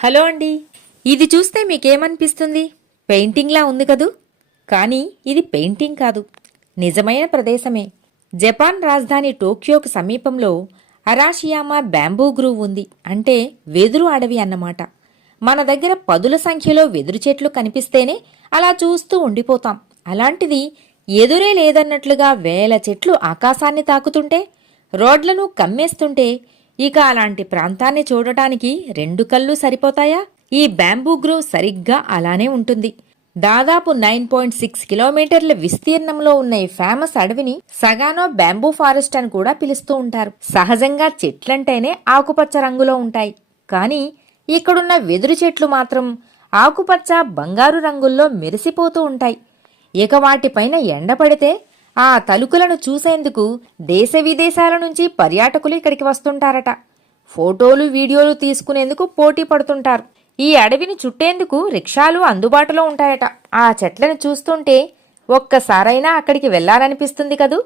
Hello అండి. ఇది చూస్తే మీకేమనిపిస్తుంది? పెయింటింగ్లా ఉంది కదూ? కానీ ఇది పెయింటింగ్ కాదు, నిజమైన ప్రదేశమే. జపాన్ రాజధాని టోక్యోకు సమీపంలో అరాషియామా బ్యాంబూ గ్రూవ్ ఉంది. అంటే వెదురు అడవి అన్నమాట. మన దగ్గర పదుల సంఖ్యలో వెదురు చెట్లు కనిపిస్తేనే అలా చూస్తూ ఉండిపోతాం. అలాంటిది ఎదురే లేదన్నట్లుగా వేల చెట్లు ఆకాశాన్ని తాకుతుంటే, రోడ్లను కమ్మేస్తుంటే ఇక అలాంటి ప్రాంతాన్ని చూడటానికి రెండు కళ్ళు సరిపోతాయా? ఈ బ్యాంబూ గ్రోవ్ సరిగ్గా అలానే ఉంటుంది. దాదాపు 9.6 కిలోమీటర్ల విస్తీర్ణంలో ఉన్న ఈ ఫేమస్ అడవిని సగానో బ్యాంబూ ఫారెస్ట్ అని కూడా పిలుస్తూ ఉంటారు. సహజంగా చెట్లంటేనే ఆకుపచ్చ రంగులో ఉంటాయి. కానీ ఇక్కడున్న వెదురు చెట్లు మాత్రం ఆకుపచ్చ, బంగారు రంగుల్లో మెరిసిపోతూ ఉంటాయి. ఇక వాటిపైన ఎండపడితే ఆ తలుకులను చూసేందుకు దేశ విదేశాల నుంచి పర్యాటకులు ఇక్కడికి వస్తుంటారట. ఫోటోలు, వీడియోలు తీసుకునేందుకు పోటీ పడుతుంటారు. ఈ అడవిని చుట్టేందుకు రిక్షాలు అందుబాటులో ఉంటాయట. ఆ చెట్లను చూస్తుంటే ఒక్కసారైనా అక్కడికి వెళ్లాలనిపిస్తుంది కదూ.